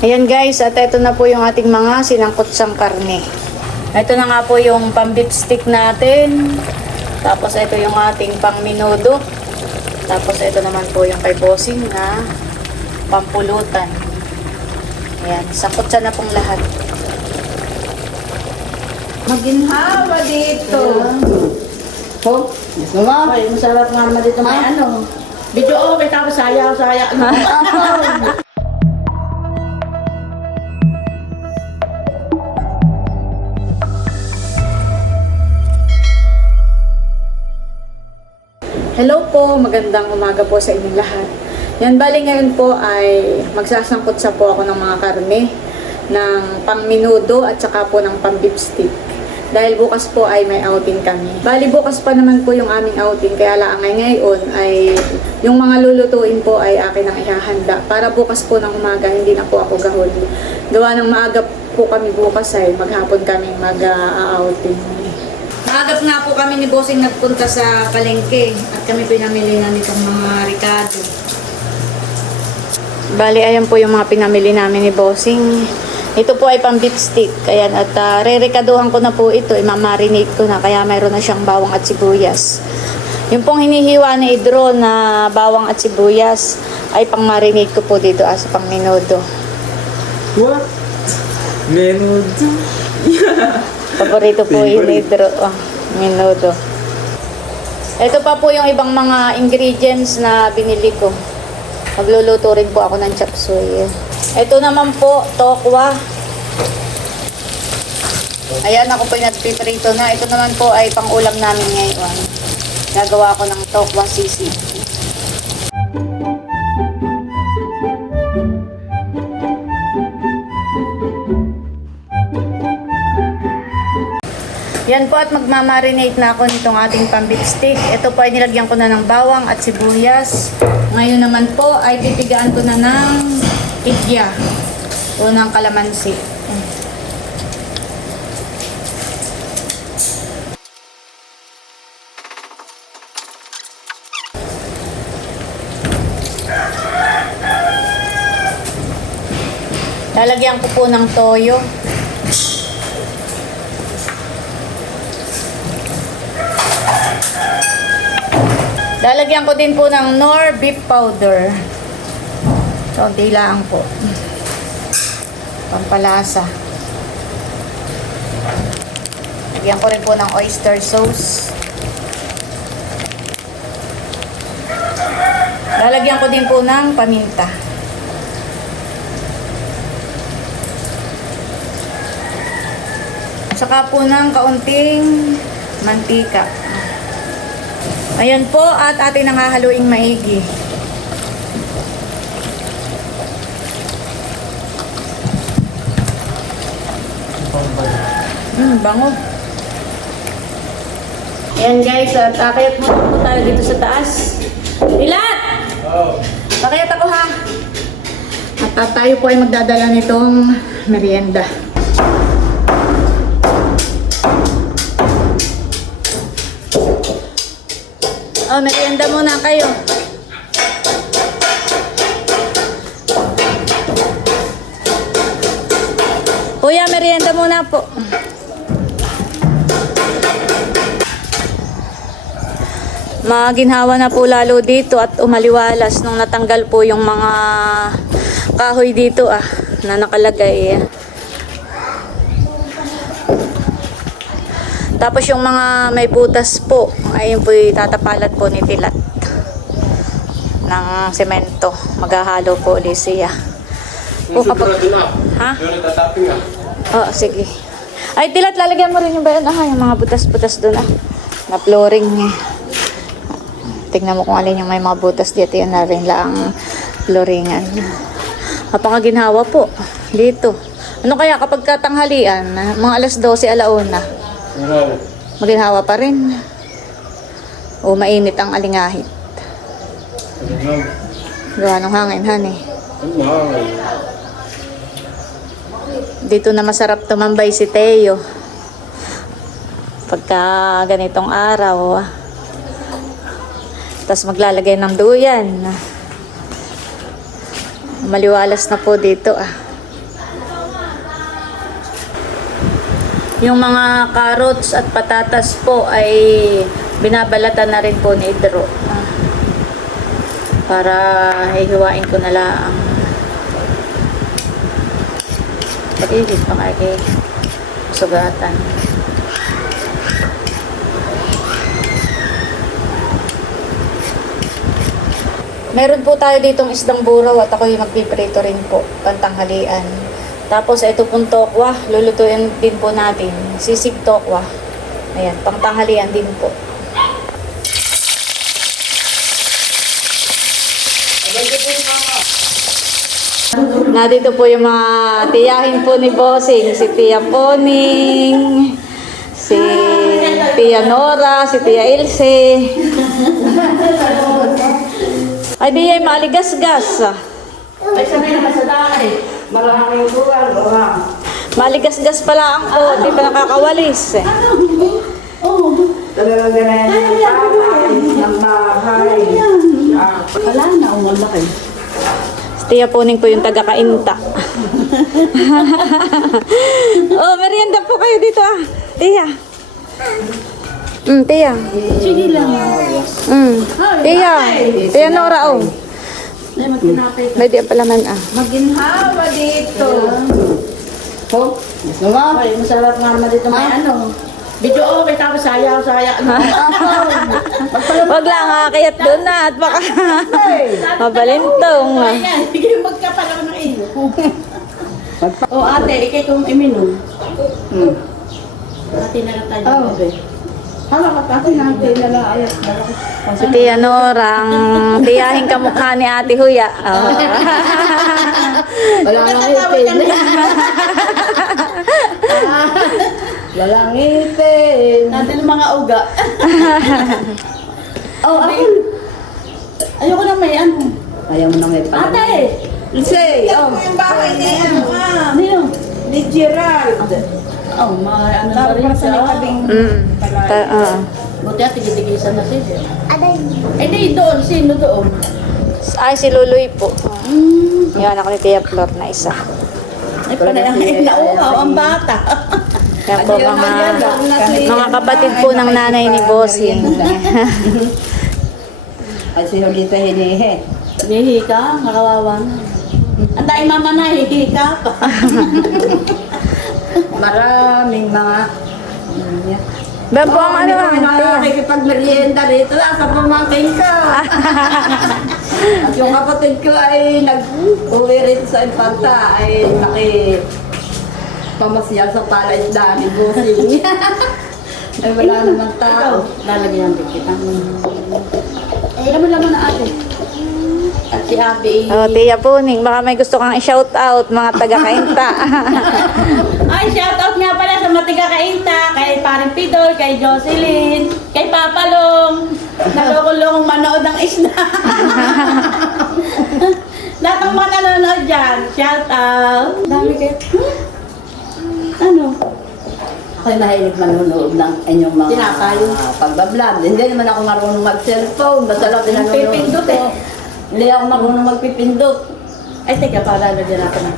Ayan guys, at ito na po yung ating mga sinangkot sang karne. Ito na nga po yung pang beef stick natin. Tapos ito yung ating pang minudo. Tapos ito naman po yung kay bossing na pampulutan. Ayan, sangkot siya na pong lahat. Maginhawa dito. Oh, gusto mo? Ay, masarap nga naman dito may ano. Video okay tapos saya saya. Hello po, magandang umaga po sa inyong lahat. Yan, bali ngayon po ay magsasangkot sa po ako ng mga karne ng pang minudo at saka po ng pang beef stick. Dahil bukas po ay may outing kami. Bali bukas pa naman po yung aming outing kaya lang ngay ngayon ay yung mga lulutuin po ay akin ang ihahanda. Para bukas po ng umaga hindi na po ako gahol. Gawa ng maaga po kami bukas ay maghapon kami mag-outing. Maagap nga po kami ni Bossing nagpunta sa palengke at kami pinamili na nitong mga ricado. Bali, ayan po yung mga pinamili namin ni Bossing. Ito po ay pang beef stick. Ayan, at uh, re-recadohan ko na po ito. Imamarinate ko na kaya mayroon na siyang bawang at sibuyas. Yung pong hinihiwa ni Idro na bawang at sibuyas ay pang marinate ko po dito as pang minodo. What? Menudo. Paborito po yun ni Idro. Oh, minodo. Ito pa po yung ibang mga ingredients na binili ko. Magluluto rin po ako ng chop suey. Ito naman po, tokwa. Ayan, ako po yung nagpiprito na. Ito naman po ay pang-ulam namin ngayon. Gagawa ko ng tokwa sisi. Yan po at magmamarinate na ako nitong ating pambit stick. Ito po ay nilagyan ko na ng bawang at sibuyas. Ngayon naman po ay pipigaan ko na ng igya o ng kalamansi. Lalagyan ko po ng toyo. Lalagyan ko din po ng Nor beef powder. Kaunti lang po. Pampalasa. Lagyan ko rin po ng oyster sauce. Lalagyan ko din po ng paminta. Saka po ng kaunting mantika. Ayan po at atin ang hahaluing maigi. Hmm, bango. Ayan guys, at akayat mo po tayo dito sa taas. Ilat! Pakayat ako ha. At at tayo po ay magdadala nitong merienda. Oh, merienda muna kayo. Kuya, merienda muna po. Maginhawa na po lalo dito at umaliwalas nung natanggal po yung mga kahoy dito ah, na nakalagay. Tapos yung mga may butas po, ayun po tatapalat po ni Tilat ng semento. Maghahalo po ulit siya. Po, kapag... Ha? Oo, sige. Ay, Tilat, lalagyan mo rin yung bayan. Ah, yung mga butas-butas doon ah. Na flooring eh. Tingnan mo kung alin yung may mga butas dito. Yan na rin lang flooringan. Napakaginhawa po. Dito. Ano kaya kapag katanghalian, mga alas 12, alauna. Maginhawa pa rin. O mainit ang alingahit. Gawa ng hangin, honey. Dito na masarap tumambay si Teo. Pagka ganitong araw. Tapos maglalagay ng duyan. Maliwalas na po dito ah. Yung mga carrots at patatas po ay binabalatan na rin po ni Idro. Para hihiwain ko na lang. Pag-ibig pa kay sugatan. Meron po tayo ditong isdang buraw at ako yung magpiprito rin po, pantanghalian. Tapos ito pong tokwa, lulutuin din po natin. Sisig tokwa. Ayan, pangtanghalian din po. Na dito po yung mga tiyahin po ni Bossing. Si Tia Poning, si Tia Nora, si Tia Ilse. Ay, di ay maligas-gas. Ay, sanay naman sa daan eh. Maraming lugar, wala. Maligas-gas pala ang po, di pa nakakawalis. Eh. Talagang ganyan yung bahay, ng bahay. Ah, Wala na, umalaki. Tia Poning po yung taga-kainta. oh, merienda po kayo dito ah. Tia. Mm, Tia. Sige lang. Mm. Tia. Tia Nora, oh. Ay, magtinapay ka. May di pala man ah. Maginhawa dito. Oh, gusto mo? Ay, masarap nga naman dito may ano. Video okay, tapos sayaw, sayaw. Wag lang akayat doon na at baka mabalintong. Ayan, sige magkapalaw ng iyo. oh, ate, ikay kung iminom. Hmm. Ate na lang tayo. Oh. Si Tia Nora, ang tiyahin kamukha ni Ate Huya. Oh. Wala nang ngipin. Wala ngipin. Natin mga uga. oh, ako. Ayoko na may ano. Ayaw mo na may pala. Ate! Say, oh. yung bahay ni ano. Nino? Ni Gerald. Oh, ma, ano na rin siya. Mm. Ta- ah. Buti ate, gidigisan na siya. Aday. Eh, di doon. Sino doon? Ay, si Luloy po. Yan ako ni Tia Flor na isa. Ay, panay ang nauhaw ang bata. Yan po mga, mga kapatid po ng nanay ni Bossing. Ay, si Julita hinihe. Hihi ka, nakawawa na. Ang dahil mama na, hihi ka pa. Maraming mga... Ben po ang ano, Tia. ko nakikipag-merienda rito. Nasa pamangkin ko. At yung kapatid ko ay nag-uwi rin sa Infanta ay naki pamasyal sa palaisdaan ni Busing. ay wala naman tao. lalagyan din kita. Naman na ate. At si Abby. Oh, Tia Puning, baka may gusto kang i-shout out mga taga-kainta. Ay, shoutout nga pala sa Matiga Kainta, kay Paring Pidol, kay Jocelyn, kay Papalong. Nalokolong manood ng isda. Lahat ng mga nanonood dyan, shoutout. Dami kayo. Hmm? Ano? Ako'y mahilig manonood ng inyong mga Tinapay. pagbablog. Hindi naman ako marunong mag-cellphone. Basta lang pinanonood Pipindot eh. Hindi ako marunong magpipindot. Ay, teka, para lagyan natin ng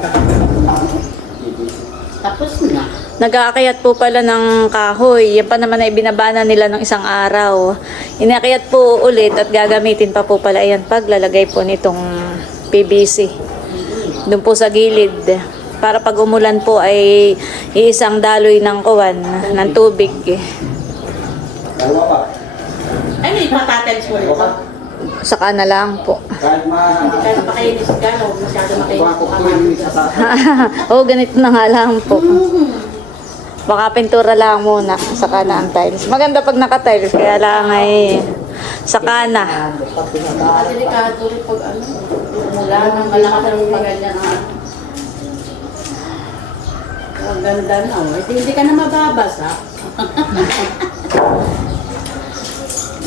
Tapos na. Nag-aakayat po pala ng kahoy. Yan pa naman ay binabana nila ng isang araw. Inakyat po ulit at gagamitin pa po pala yan paglalagay po nitong PVC. Doon po sa gilid. Para pag umulan po ay iisang daloy ng kuwan ng tubig. Dalawa pa. Ay, may patatels mo ito. Saka na lang po. Kahit makainis ka, no? Masyado makainis ka. Oo, ganito na nga lang po. Baka pintura lang muna, saka na ang tiles. Maganda pag naka-tiles, kaya lang ay saka na. Delikado rin pag ano. Mula nang malakas ang maganyan ang ganda na. oh. Hindi ka na mababasa.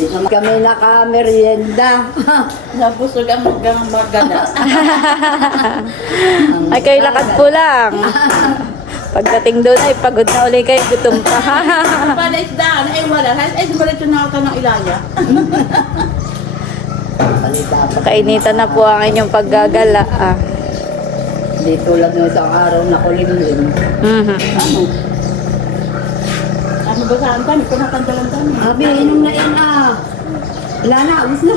Kami naka-merienda. Nabusog ang magang maganda. Ay, kayo lakad po lang. Pagdating doon ay pagod na uli kayo, gutom pa. Pala isdaan, ay wala. Ay, dumalit yung nakaka ng ilaya. Kainitan na po ang inyong paggagala. Ah. Di tulad ng isang araw na kulimlim. Mhm. Ano? Basaan kami, pinakandalan kami. Abi, inom na yan ah. Wala na, abos na.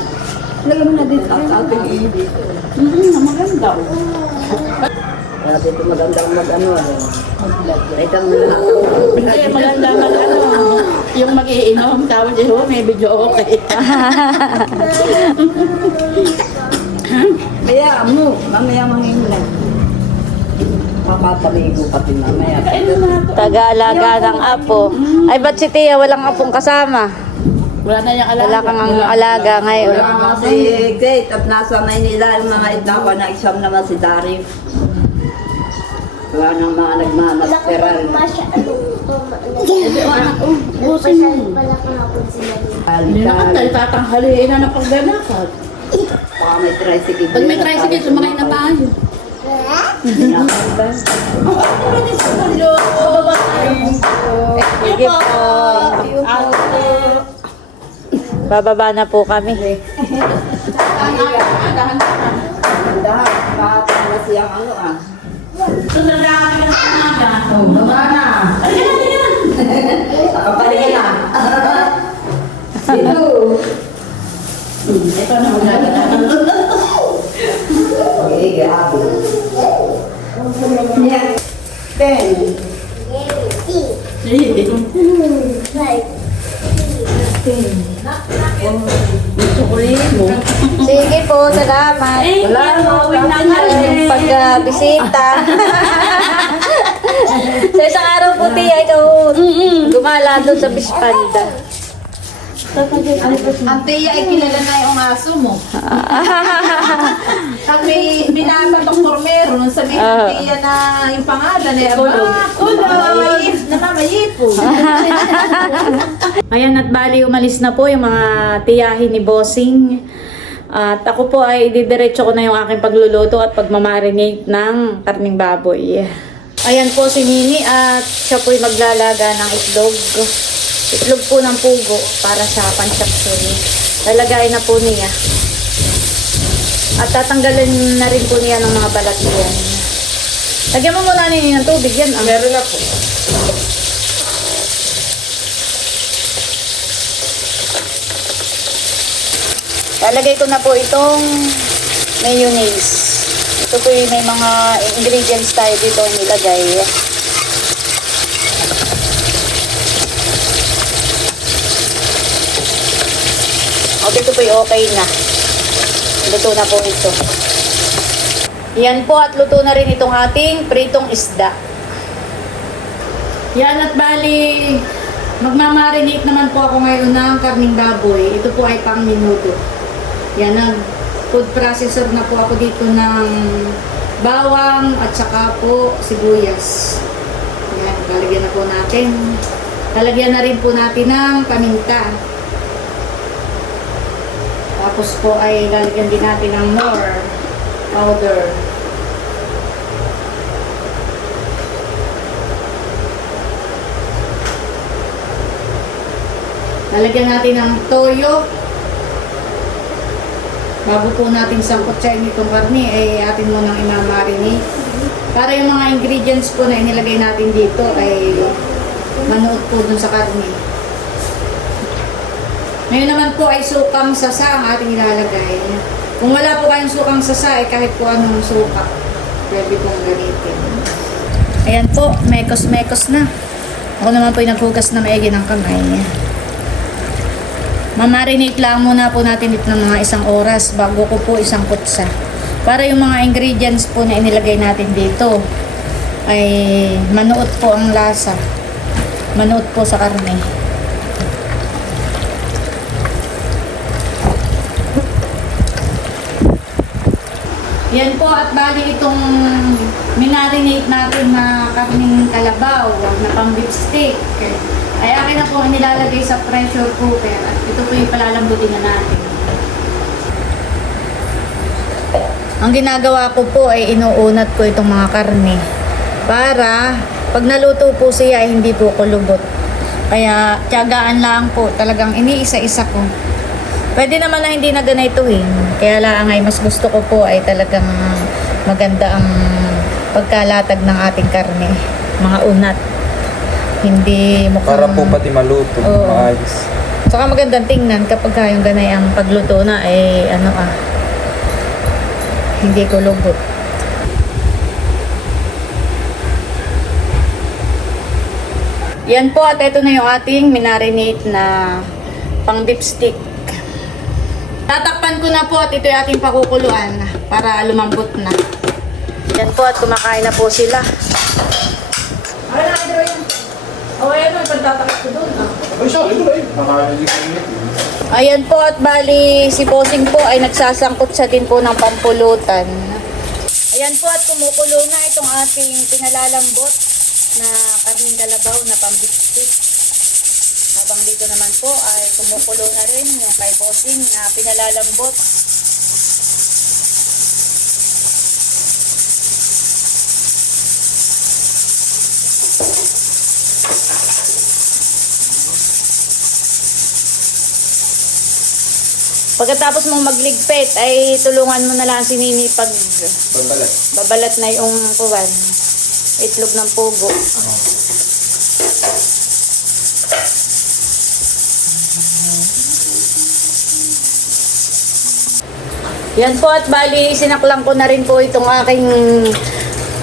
Lagyan mo na dito. At ating dito. Mm, maganda. Kaya dito maganda mag-ano ano. Ito mo na. Hindi, maganda mag ano. Yung mag-iinom, tawag niyo, oh, may video okay. Kaya mo, mamaya mangingilan. Papapaligo pati mamaya. Taga-alaga ng apo. Ay, ba't si Tia walang apong kasama? Wala na yung alaga. Wala kang ang alaga ngayon. Wala nga si Kate at nasa Maynila yung mga itapa na exam naman si Dario. Wala nang mga nagmamasteral. Hindi, anak, oh, busin mo. Hindi na kanta, tatanghaliin na ng pagdanakad. Baka may tricycle. Pag may tricycle, sumakay na tayo. Po. Bababa na po kami. Pakatang na Okay, grabe. Yan. Ten. Gusto ko rin mo. Sige po, salamat. Wala Yung eh. pagka-bisita. Sa isang araw po, Tia, ikaw gumala doon sa Bispanda. Ang tiya ay kilala na yung aso mo. Kami binabatok formero nung sabihin ng tiya na yung pangalan eh. Aba, kulay. Namamayipo. Ayan at bali umalis na po yung mga tiyahin ni Bossing. At ako po ay didiretso ko na yung aking pagluluto at pagmamarinate ng karning baboy. Ayan po si Nini at siya po ay maglalaga ng itlog. Itlog po ng pugo para sa pansapsuri. Lalagay na po niya. At tatanggalin na rin po niya ng mga balat yan. Lagyan mo muna nini ng tubig yan. Ah. Meron na po. Lalagay ko na po itong mayonnaise. Ito po yung may mga ingredients tayo dito nilagay. Okay, ito po okay na. Luto na po ito. Yan po at luto na rin itong ating pritong isda. Yan at bali, magmamarinate naman po ako ngayon ng karning baboy. Ito po ay pang minuto. Yan, nag food processor na po ako dito ng bawang at saka po sibuyas. Yan, lalagyan na po natin. Lalagyan na rin po natin ng paminta. Tapos po ay lalagyan din natin ng more powder. Lalagyan natin ng toyo. Bago po natin sangkotsain itong karne, ay atin munang imamarinate. Para yung mga ingredients po na inilagay natin dito ay manuot po dun sa karne. Ngayon naman po ay sukang sasa ang ating ilalagay. Kung wala po kayong sukang sasa, ay kahit po anong suka, pwede pong gamitin. Ayan po, mekos-mekos na. Ako naman po yung naghugas na maigi ng kamay. Mamarinate lang muna po natin ito ng mga isang oras bago ko po isang kutsa. Para yung mga ingredients po na inilagay natin dito ay manuot po ang lasa. Manuot po sa karne. Yan po at bali itong minarinate natin na karning kalabaw na pang beef steak. Ay akin na po nilalagay sa pressure cooker at ito po yung palalambutin na natin. Ang ginagawa ko po ay inuunat ko itong mga karne para pag naluto po siya ay hindi po kulubot. Kaya tiyagaan lang po talagang iniisa-isa ko. Pwede naman na hindi na ganituhin. Kaya lang ay mas gusto ko po ay talagang maganda ang pagkalatag ng ating karne. Mga unat. Hindi mukhang... Para po pati maluto, Oo. maayos. Saka magandang tingnan kapag ka yung ganay ang pagluto na ay ano ah hindi kulubot. Yan po at ito na yung ating minarinate na pang beef stick. Tatakpan ko na po at ito yung ating pakukuluan para lumambot na. Yan po at kumakain na po sila. Ay, na, yan. O, ayan, may pagtatakot ko doon. ah. Ay, sorry, ito yun. Ayan po at bali si Posing po ay nagsasangkot sa din po ng pampulutan. Ayan po at kumukulo na itong ating pinalalambot na karning kalabaw na pambistik. Habang dito naman po ay kumukulo na rin yung kay Posing na pinalalambot. Pagkatapos mong magligpit ay tulungan mo na lang si Nini pag Pagbalat. babalat na yung kuwan. Itlog ng pugo. Yan po at bali sinaklang ko na rin po itong aking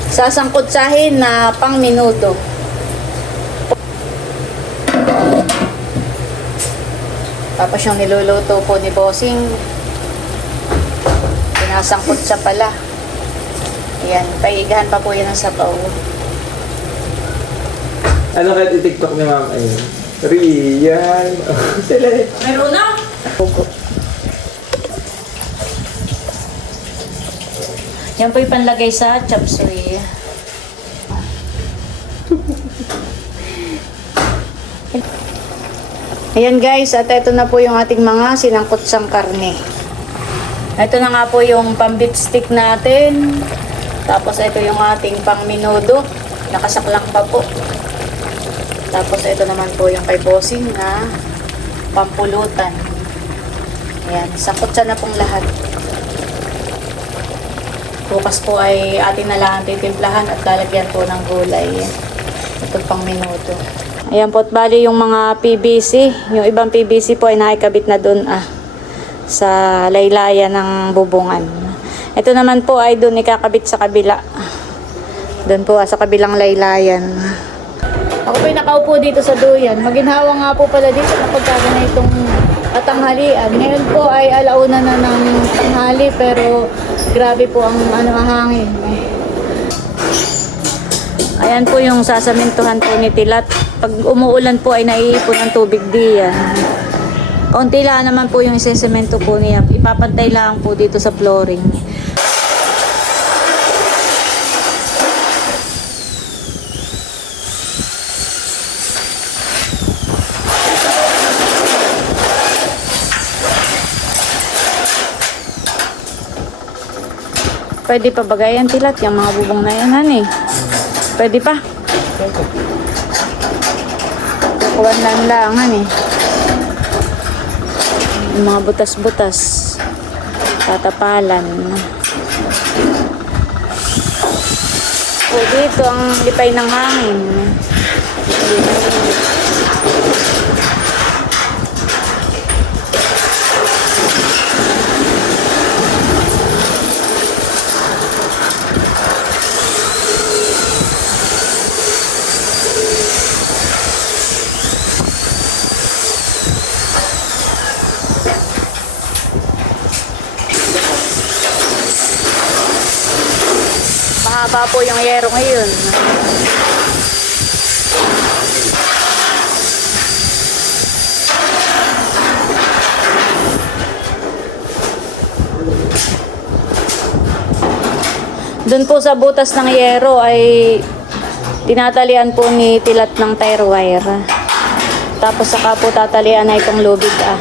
sasangkutsahin na pang minuto. Tapos yung niluluto po ni Bossing, pinasangkot sa pala. Yan, paigahan pa po yan ng sabaw. Ano kahit i-tiktok ni ma'am ay Rian. Sila eh. Meron na. Yan po yung panlagay sa chop suey. Ayan guys, at ito na po yung ating mga sinangkot sang karne. Ito na nga po yung pang-beef stick natin. Tapos ito yung ating pang minudo. Nakasaklang pa po. Tapos ito naman po yung kay Bossing na pampulutan. Ayan, sakot siya na pong lahat. Bukas po ay atin na lang titimplahan at lalagyan po ng gulay. Ito pang minuto. Ayan po, at bali yung mga PVC. Yung ibang PVC po ay nakikabit na doon ah, sa laylayan ng bubungan. Ito naman po ay doon ikakabit sa kabila. Doon po ah, sa kabilang laylayan. Ako po nakaupo dito sa duyan. Maginhawa nga po pala dito na itong katanghalian. Ngayon po ay alauna na ng tanghali pero grabe po ang ano ang hangin. Ayan po yung sasamintuhan po ni Tilat. Pag umuulan po ay naiipon ang tubig diyan. Konti lang naman po yung isesemento po niya. Ipapantay lang po dito sa flooring. Pwede pa bagayan tilat yung mga bubong na yan, han, eh. Pwede pa. Kukuhan lang lang, han, eh. Yung mga butas-butas. Tatapalan. O dito, ang lipay ng hangin. Hindi Mahaba po yung yero ngayon. Doon po sa butas ng yero ay tinatalian po ni tilat ng tire wire. Tapos saka po tatalian na itong lubid ah.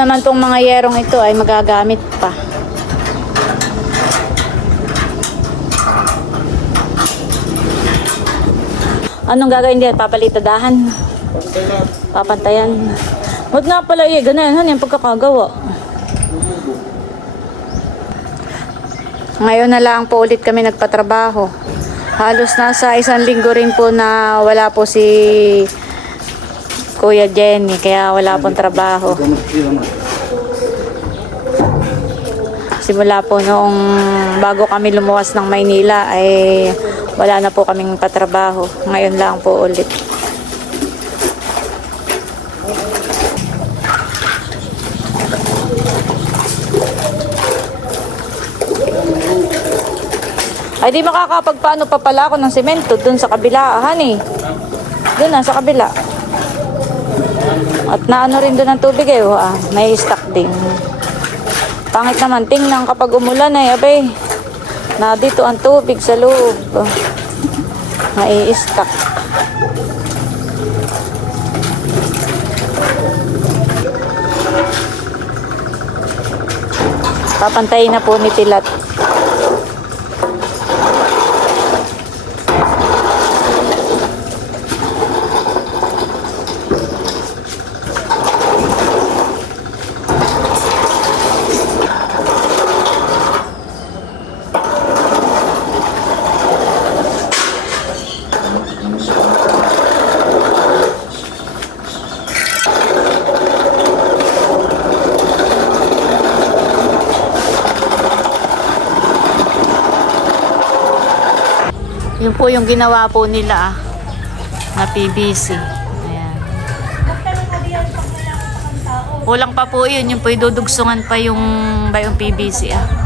Naman tong mga yerong ito ay magagamit pa. Anong gagawin din? Papalitadahan? Papantayan. Huwag nga pala eh, ganun. Ano yung pagkakagawa? Ngayon na lang po ulit kami nagpatrabaho. Halos nasa isang linggo rin po na wala po si Kuya Jenny, kaya wala pong trabaho. Simula po noong bago kami lumuwas ng Maynila ay wala na po kaming patrabaho. Ngayon lang po ulit. Ay di makakapagpaano pa pala ako ng semento dun sa kabila, honey. Dun na sa kabila. At naano rin doon ang tubig eh, ah, may stock din. Pangit naman, tingnan kapag umulan ay, abay, na dito ang tubig sa loob. May stock. Papantayin na po ni Pilat. Po yung ginawa po nila ah, na PVC. Ayan. Kulang pa po yun. Yung po idudugsungan pa yung bayong PVC ah.